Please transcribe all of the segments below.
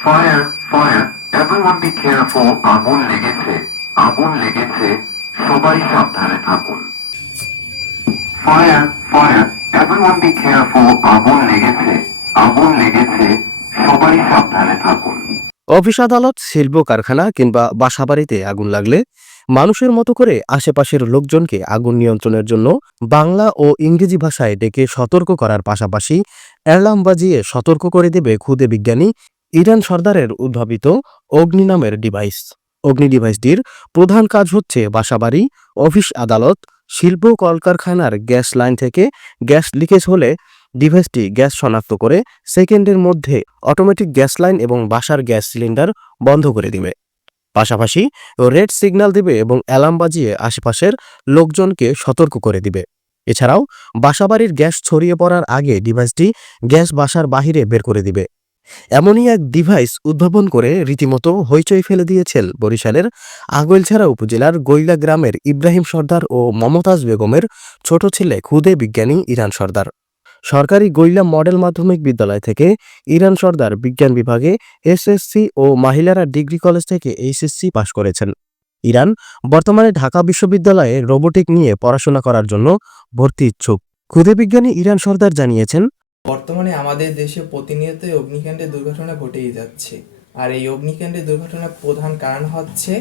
Fire fire everyone be careful, আগুন লেগেছে, আগুন লেগেছে, সবাই সাবধানে থাকুন। Fire fire everyone be careful, আগুন লেগেছে, আগুন লেগেছে, সবাই সাবধানে থাকুন। অফিস আদালত, শিল্প কারখানা কিংবা বাসাবাড়িতে আগুন লাগলে মানুষের মতো করে আশেপাশের লোকজনকে আগুন নিয়ন্ত্রণের জন্য বাংলা ও ইংরেজি ভাষায় ডেকে সতর্ক করার পাশাপাশি অ্যালার্ম বাজিয়ে সতর্ক করে দেবে ক্ষুদে বিজ্ঞানী ইরান সর্দারের উদ্ভাবিত অগ্নি নামের ডিভাইস। অগ্নি ডিভাইসটির প্রধান কাজ হচ্ছে বাসাবাড়ি, অফিস আদালত, শিল্প কলকারখানার গ্যাস লাইন থেকে গ্যাস লিকেজ হলে ডিভাইসটি গ্যাস শনাক্ত করে সেকেন্ডের মধ্যে অটোমেটিক গ্যাস লাইন এবং বাসার গ্যাস সিলিন্ডার বন্ধ করে দিবে। পাশাপাশি রেড সিগন্যাল দিবে এবং অ্যালার্ম বাজিয়ে আশেপাশের লোকজনকে সতর্ক করে দিবে। এছাড়াও বাসাবাড়ির গ্যাস ছড়িয়ে পড়ার আগে ডিভাইসটি গ্যাস বাসার বাহিরে বের করে দিবে। এমনই এক ডিভাইস উদ্ভাবন করে রীতিমতো হইচই ফেলে দিয়েছেন বরিশালের আগৈলঝাড়া উপজেলার গৈলা গ্রামের ইব্রাহিম সর্দার ও মমতাজ বেগমের ছোট ছেলে ক্ষুদে বিজ্ঞানী ইরান সর্দার। সরকারি গৈলা মডেল মাধ্যমিক বিদ্যালয় থেকে ইরান সর্দার বিজ্ঞান বিভাগে এসএসসি ও মাহিলারা ডিগ্রি কলেজ থেকে এইচএসসি পাশ করেছেন। ইরান বর্তমানে ঢাকা বিশ্ববিদ্যালয়ে রোবোটিক নিয়ে পড়াশোনা করার জন্য ভর্তি ইচ্ছুক। ক্ষুদে বিজ্ঞানী ইরান সর্দার জানিয়েছেন, বর্তমানে আমাদের দেশে প্রতিনিয়তই অগ্নিকাণ্ডের দুর্ঘটনা ঘটেই যাচ্ছে। আর এই অগ্নিকাণ্ডের দুর্ঘটনার প্রধান কারণ হচ্ছে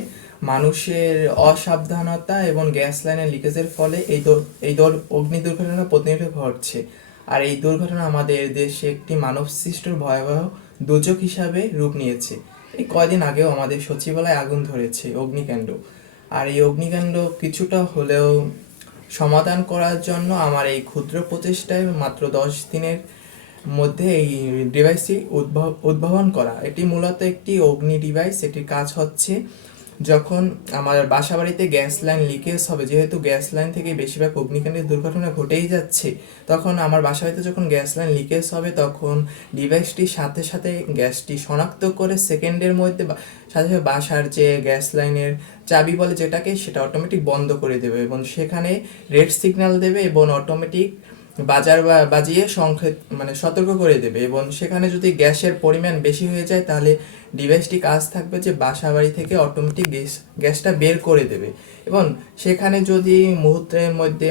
মানুষের অসাবধানতা এবং গ্যাস লাইনের লিকেজের ফলে এই অগ্নি দুর্ঘটনা প্রতিনিয়ত ঘটছে। আর এই দুর্ঘটনা আমাদের দেশে একটি মানবসৃষ্ট ভয়াবহ দুর্যোগ হিসাবে রূপ নিয়েছে। এই কয়দিন আগেও আমাদের সচিবালয়ে আগুন ধরেছে অগ্নিকাণ্ড। আর এই অগ্নিকাণ্ড কিছুটা হলেও সমাধান করার জন্য আমার এই ক্ষুদ্র প্রচেষ্টায় মাত্র 10 দিনের মধ্যে এই ডিভাইসটি উদ্ভাবন করা। এটি মূলত একটি অগ্নি ডিভাইস। এটির কাজ হচ্ছে যখন আমার বাসাবাড়িতে গ্যাস লাইন লিকেজ হবে, যেহেতু গ্যাস লাইন থেকে বেশিরভাগ অগ্নিকাণ্ডের দুর্ঘটনা ঘটেই যাচ্ছে, তখন আমার বাসাবাড়িতে যখন গ্যাস লাইন লিকেজ হবে তখন ডিভাইসটির সাথে সাথে গ্যাসটি শনাক্ত করে সেকেন্ডের মধ্যে সাথে সাথে বাসার যে গ্যাস লাইনের চাবি বলে যেটাকে, সেটা অটোমেটিক বন্ধ করে দেবে এবং সেখানে রেড সিগন্যাল দেবে এবং অটোমেটিক বাজিয়ে সংকেত সতর্ক করে দেবে। এবং সেখানে যদি গ্যাসের পরিমাণ বেশি হয়ে যায় তাহলে ডিভাইসটি কাজ থাকবে যে বাসা বাড়ি থেকে অটোমেটিক গ্যাসটা বের করে দেবে। এবং সেখানে যদি মুহূর্তের মধ্যে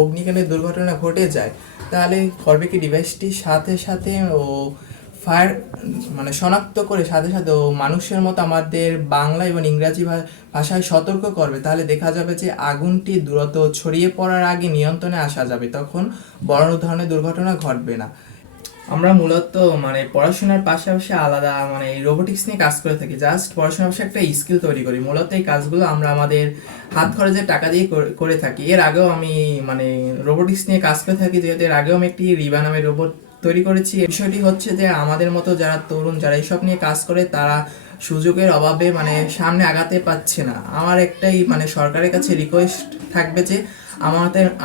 অগ্নিকাণ্ডের দুর্ঘটনা ঘটে যায় তাহলে করবে কি, ডিভাইসটি সাথে সাথে ও ফায়ার শনাক্ত করে সাথে সাথে ও মানুষের মতো আমাদের বাংলা এবং ইংরাজি ভাষায় সতর্ক করবে। তাহলে দেখা যাবে যে আগুনটি দ্রুত ছড়িয়ে পড়ার আগে নিয়ন্ত্রণে আসা যাবে, তখন বড় ধরনের দুর্ঘটনা ঘটবে না। আমরা মূলত পড়াশোনার পাশাপাশি আলাদা রোবোটিক্স নিয়ে কাজ করে থাকি। জাস্ট পড়াশোনার পাশে একটা স্কিল তৈরি করি। মূলত এই কাজগুলো আমরা আমাদের হাত খরচের টাকা দিয়ে করে থাকি। এর আগেও আমি রোবোটিক্স নিয়ে কাজ করে থাকি, যেহেতু এর আগেও আমি একটি রিবা নামের রোবট তৈরি করেছি। বিষয়টি হচ্ছে যে আমাদের মতো যারা তরুণ, যারা এইসব নিয়ে কাজ করে, তারা সুযোগের অভাবে সামনে আগাতে পারছে না। আমার একটাই সরকারের কাছে রিকোয়েস্ট থাকবে যে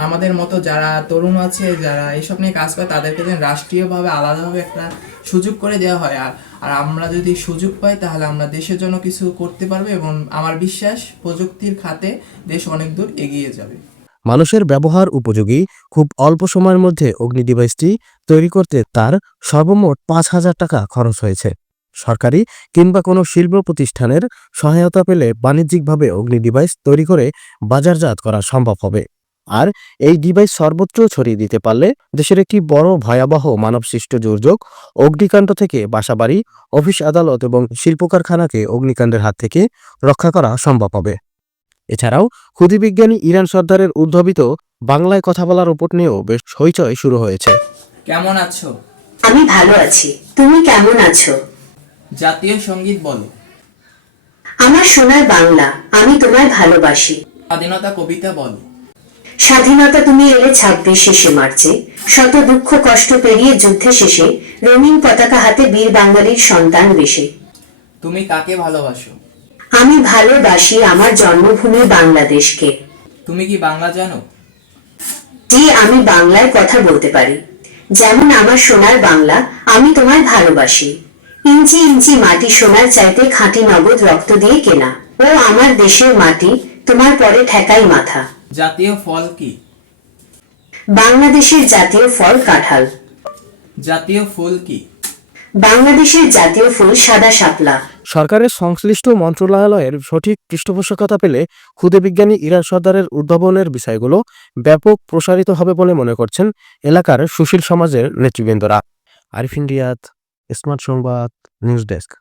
আমাদের মতো যারা তরুণ আছে, যারা এইসব নিয়ে কাজ করে, তাদেরকে যেন রাষ্ট্রীয়ভাবে আলাদাভাবে একটা সুযোগ করে দেওয়া হয়। আর আমরা যদি সুযোগ পাই তাহলে আমরা দেশের জন্য কিছু করতে পারবো এবং আমার বিশ্বাস প্রযুক্তির খাতে দেশ অনেক দূর এগিয়ে যাবে। মানুষের ব্যবহার উপযোগী খুব অল্প সময়ের মধ্যে অগ্নি ডিভাইসটি তৈরি করতে তার সর্বমোট 5,000 টাকা খরচ হয়েছে। সরকারি কিংবা কোনো শিল্প প্রতিষ্ঠানের সহায়তা পেলে বাণিজ্যিকভাবে অগ্নি ডিভাইস তৈরি করে বাজারজাত করা সম্ভব হবে। আর এই ডিভাইস সর্বত্র ছড়িয়ে দিতে পারলে দেশের একটি বড় ভয়াবহ মানবসৃষ্ট দুর্যোগ অগ্নিকাণ্ড থেকে বাসাবাড়ি, অফিস আদালত এবং শিল্প কারখানাকে অগ্নিকাণ্ডের হাত থেকে রক্ষা করা সম্ভব হবে। এছাড়াও ক্ষুদে বিজ্ঞানী ইরান সর্দারের উদ্ভাবিত বাংলায় কথা বলার রোবট নিয়েও বেশ হইচই শুরু হয়েছে। কেমন আছো? আমি ভালো আছি, তুমি কেমন আছো? জাতীয় সঙ্গীত বলো। আমার সোনার বাংলা, আমি তোমায় ভালোবাসি। স্বাধীনতা কবিতা বলো। স্বাধীনতা তুমি এলে 26শে মার্চে, শত দুঃখ কষ্ট পেরিয়ে যুদ্ধে শেষে, রঙিন পতাকা হাতে বীর বাঙালির সন্তান বেশে। তুমি কাকে ভালোবাসো? আমি ভালোবাসি আমার জন্মভূমি বাংলাদেশকে। তুমি কি বাংলা জানো? জি, আমি বাংলায় কথা বলতে পারি। যেমন আমার সোনার বাংলা, আমি তোমায় ভালোবাসি। ইঞ্চি ইঞ্চি মাটি সোনার চাইতে খাঁটি নগদ রক্ত দিয়ে কেনা। ও আমার দেশের মাটি, তোমার পরে ঠেকাই মাথা। জাতীয় ফল কি? বাংলাদেশের জাতীয় ফল কাঁঠাল। জাতীয় ফুল কি? বাংলাদেশের জাতীয় ফুল সাদা শাপলা। সরকারের সংশ্লিষ্ট মন্ত্রণালয়ের সঠিক পৃষ্ঠপোষকতা পেলে ক্ষুদে বিজ্ঞানী ইরা সর্দারের উদ্ভাবনের বিষয়গুলো ব্যাপক প্রসারিত হবে বলে মনে করছেন এলাকার সুশীল সমাজের নেতৃবৃন্দরা। আরিফিন রিয়াদ, স্মার্ট সংবাদ, নিউজ ডেস্ক।